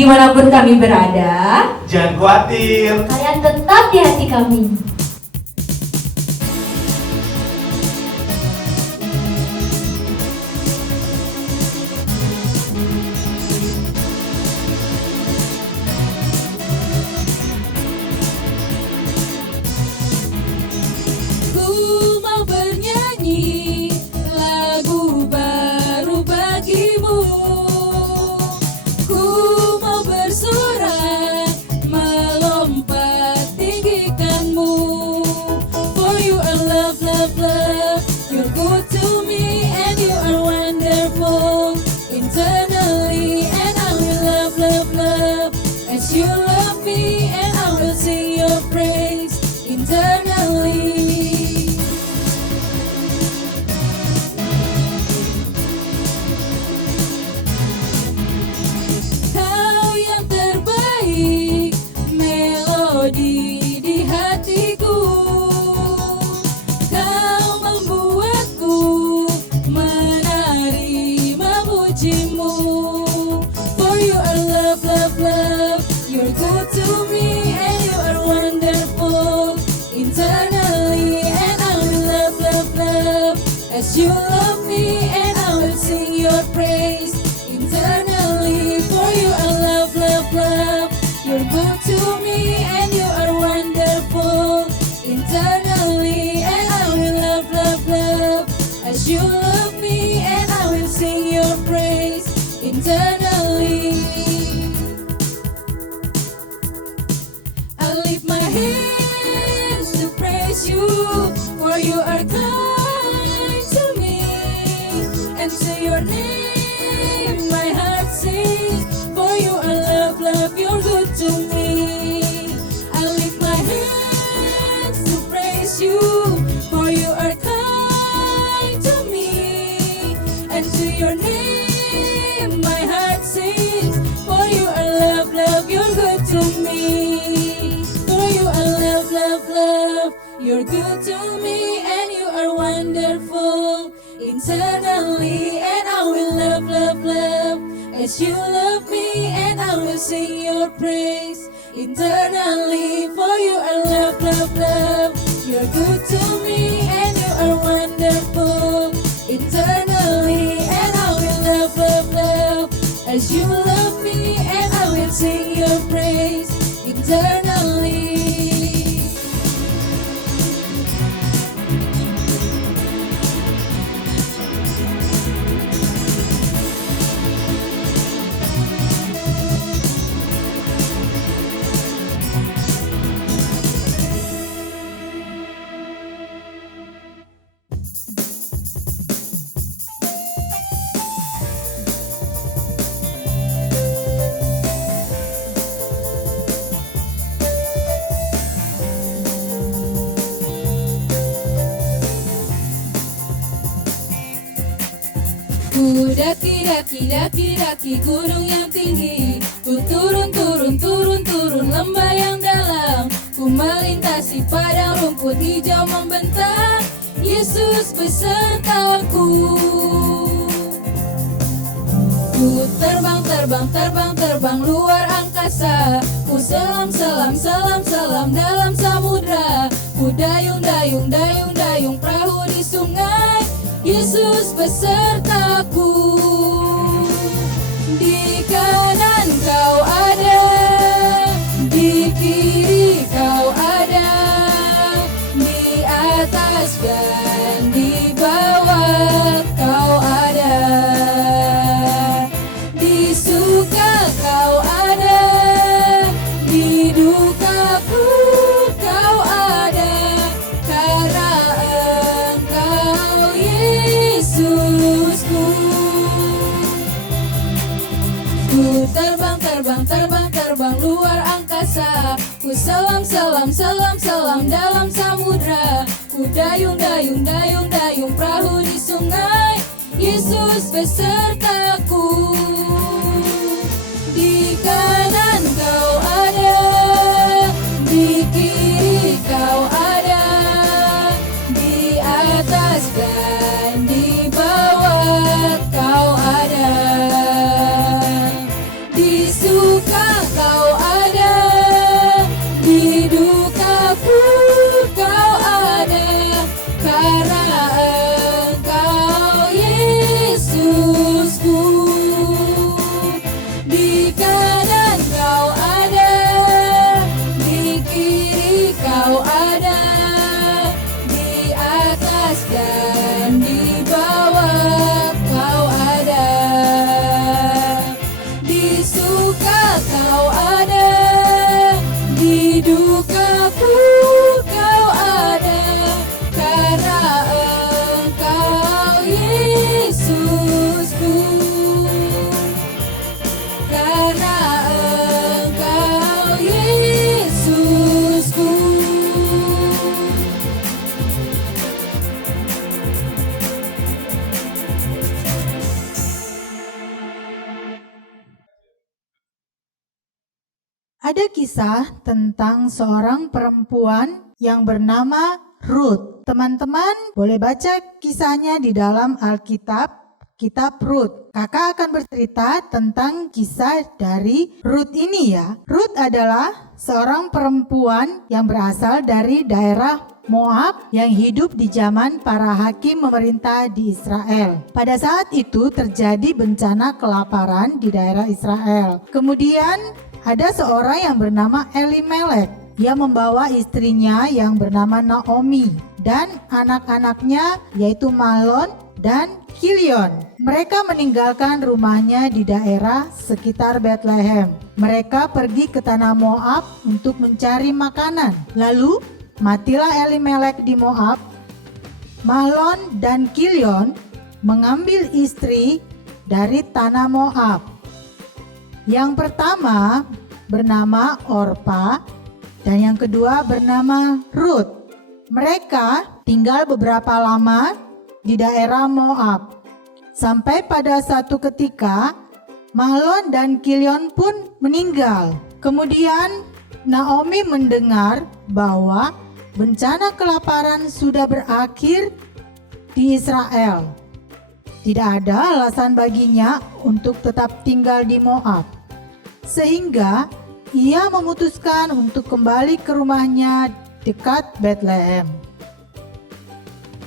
Dimanapun kami berada, jangan khawatir, kalian tetap di hati kami. ku mau bernyanyi lagu baru bagimu. Bersorak melompat tinggikanmu. For you are love, love, love. You're good to me and you are wonderful internally, and I will love, love, love as you love me, and I will sing your praise internally. Di hatiku, kau membuatku menari memujimu. For you are love, love, love. You're good to me and you are wonderful internally, and I will love, love, love as you love me, and I will sing your praise internally. For you are love, love, love. You're good to me and you are wonderful internally, and I will love, love, love as you love me, and I will sing your praise internally. I lift my hands to praise you, for you are kind to me, and to your name my heart sings. For you are love, love, you're good to me. I lift my hands to praise you, for you are kind to me, and to your name my heart sings. For you are love, love, you're good to me. For you are love, love, love, you're good to me, and you are wonderful internally, and I will love, love, love as you love me, and I will sing your praise internally. For you are love, love, love. You're good to me and you are wonderful internally, and I will love, love, love as you love me, and I will sing your praise internally. Ku daki, daki, daki, daki gunung yang tinggi. Ku turun, turun, turun, turun lembah yang dalam. Ku melintasi padang rumput hijau membentang. Yesus besertaku. Ku terbang, terbang, terbang, terbang luar angkasa. Ku selam, selam, selam, selam dalam samudra. Ku dayung, dayung, dayung, dayung perahu di sungai. Yesus besertaku. Di kanan kau ada, di kiri kau ada, di atas dan di bawah kau ada, di suka kau ada, di dukaku kau ada, karena Engkau Yesusku. Ku terbang, terbang, terbang, terbang luar angkasa. Ku selam, selam, selam, selam dalam samudra. Ku dayung, dayung, dayung, dayung perahu di sungai. Yesus besertaku. Di Ada kisah tentang seorang perempuan yang bernama Ruth. Teman-teman boleh baca kisahnya di dalam Alkitab, kitab Ruth. Kakak akan bercerita tentang kisah dari Ruth ini ya. Ruth adalah seorang perempuan yang berasal dari daerah Moab yang hidup di zaman para hakim memerintah di Israel. Pada saat itu terjadi bencana kelaparan di daerah Israel. Kemudian ada seorang yang bernama Elimelek. Ia membawa istrinya yang bernama Naomi dan anak-anaknya yaitu Mahlon dan Kilion. Mereka meninggalkan rumahnya di daerah sekitar Bethlehem. Mereka pergi ke tanah Moab untuk mencari makanan. Lalu matilah Elimelek di Moab. Mahlon dan Kilion mengambil istri dari tanah Moab. Yang pertama bernama Orpa dan yang kedua bernama Ruth. Mereka tinggal beberapa lama di daerah Moab. Sampai pada satu ketika Mahlon dan Kilion pun meninggal. Kemudian Naomi mendengar bahwa bencana kelaparan sudah berakhir di Israel. Tidak ada alasan baginya untuk tetap tinggal di Moab. Sehingga ia memutuskan untuk kembali ke rumahnya dekat Bethlehem.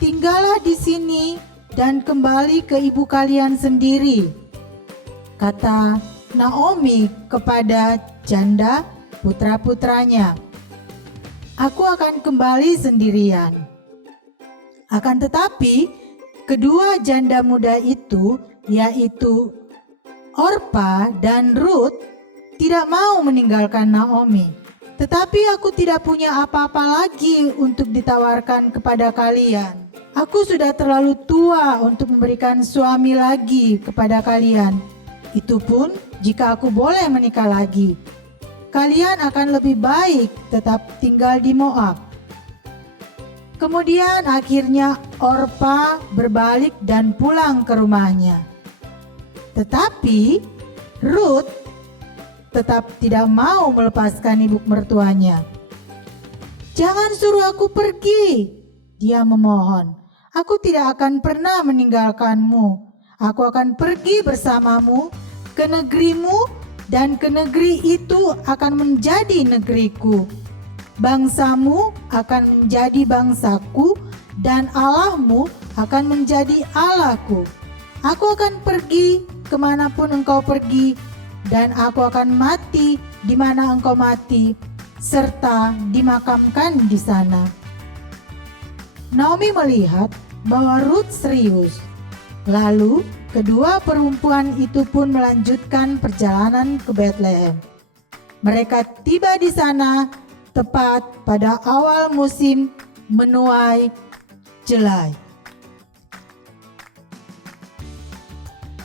Tinggallah di sini dan kembali ke ibu kalian sendiri, kata Naomi kepada janda putra-putranya. Aku akan kembali sendirian. Akan tetapi, kedua janda muda itu, yaitu Orpa dan Ruth, tidak mau meninggalkan Naomi. Tetapi aku tidak punya apa-apa lagi untuk ditawarkan kepada kalian. Aku sudah terlalu tua untuk memberikan suami lagi kepada kalian. Itu pun jika aku boleh menikah lagi. Kalian akan lebih baik tetap tinggal di Moab. Kemudian akhirnya Orpa berbalik dan pulang ke rumahnya. Tetapi Ruth tetap tidak mau melepaskan ibu mertuanya. Jangan suruh aku pergi, dia memohon. Aku tidak akan pernah meninggalkanmu. Aku akan pergi bersamamu ke negerimu dan ke negeri itu akan menjadi negeriku. Bangsamu akan menjadi bangsaku dan Allahmu akan menjadi Allahku. Aku akan pergi kemanapun engkau pergi dan aku akan mati di mana engkau mati serta dimakamkan di sana. Naomi melihat bahwa Ruth serius. Lalu kedua perempuan itu pun melanjutkan perjalanan ke Bethlehem. Mereka tiba di sana tepat pada awal musim menuai jelai.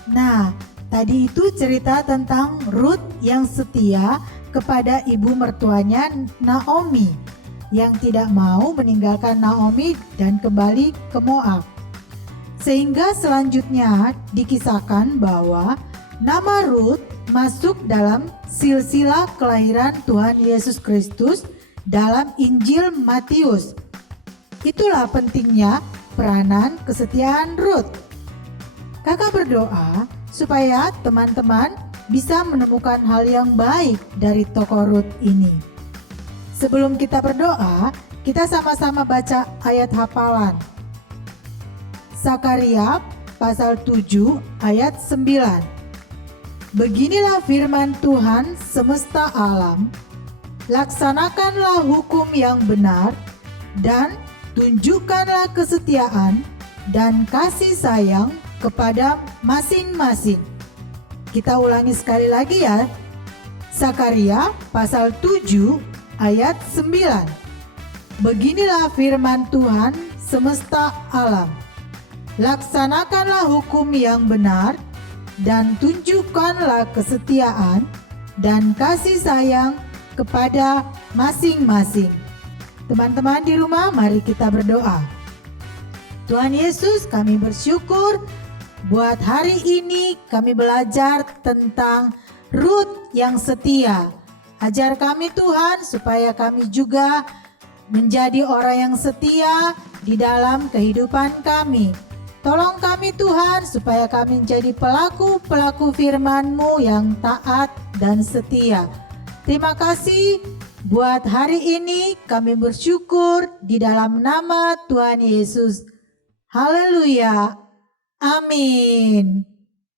Nah, tadi itu cerita tentang Ruth yang setia kepada ibu mertuanya Naomi, yang tidak mau meninggalkan Naomi dan kembali ke Moab. Sehingga selanjutnya dikisahkan bahwa nama Ruth masuk dalam silsilah kelahiran Tuhan Yesus Kristus dalam Injil Matius. Itulah pentingnya peranan kesetiaan Ruth. Kakak berdoa supaya teman-teman bisa menemukan hal yang baik dari tokoh Ruth ini. Sebelum kita berdoa, kita sama-sama baca ayat hafalan. Sakaria pasal 7 ayat 9. Beginilah firman Tuhan semesta alam, laksanakanlah hukum yang benar dan tunjukkanlah kesetiaan dan kasih sayang kepada masing-masing. Kita ulangi sekali lagi ya. Sakaria pasal 7 ayat 9. Beginilah firman Tuhan semesta alam. Laksanakanlah hukum yang benar dan tunjukkanlah kesetiaan dan kasih sayang kepada masing-masing. Teman-teman di rumah, mari kita berdoa. Tuhan Yesus, kami bersyukur buat hari ini kami belajar tentang Ruth yang setia. Ajar kami Tuhan supaya kami juga menjadi orang yang setia di dalam kehidupan kami. Tolong kami Tuhan supaya kami menjadi pelaku-pelaku firman-Mu yang taat dan setia. Terima kasih buat hari ini, kami bersyukur di dalam nama Tuhan Yesus. Haleluya. Amin.